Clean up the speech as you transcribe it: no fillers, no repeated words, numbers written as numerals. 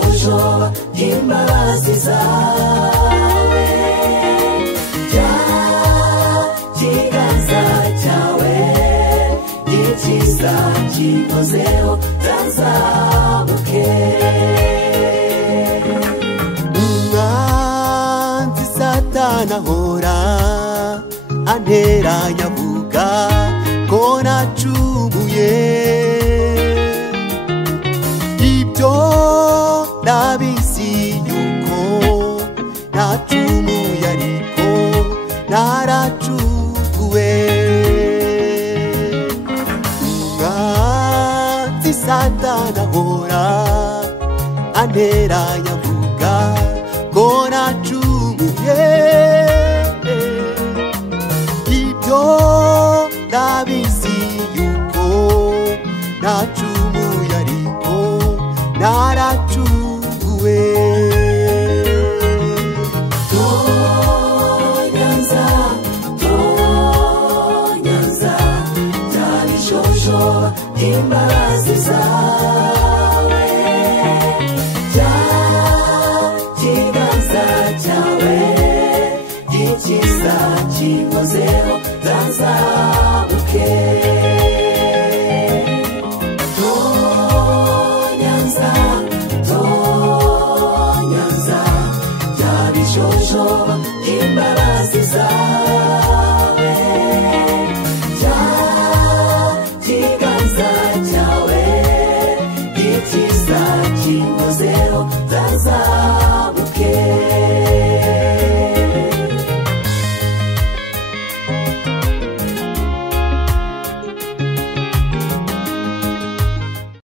byabishojo by'imbabazi zawe bya kiganza cyawe gikiza kinkozeho nzazamuke umwanzi Satani ahora anteranya avuga ko nacumuye ibyo ndabizi yuko nacumuye ariko naracukuwe umwanzi Satani ahora anteranya avuga ko nacumuye ibyo ndabizi yuko nacumuye ariko naracukuwe tonyanza byabishojo by'imbabazi zawe bya kiganza cyawe gikiza kinkozeho nzazamuke tonyanza byabishojo by'imbabazi zawe bya kiganza cyawe gikiza kinkozeho nzazamuke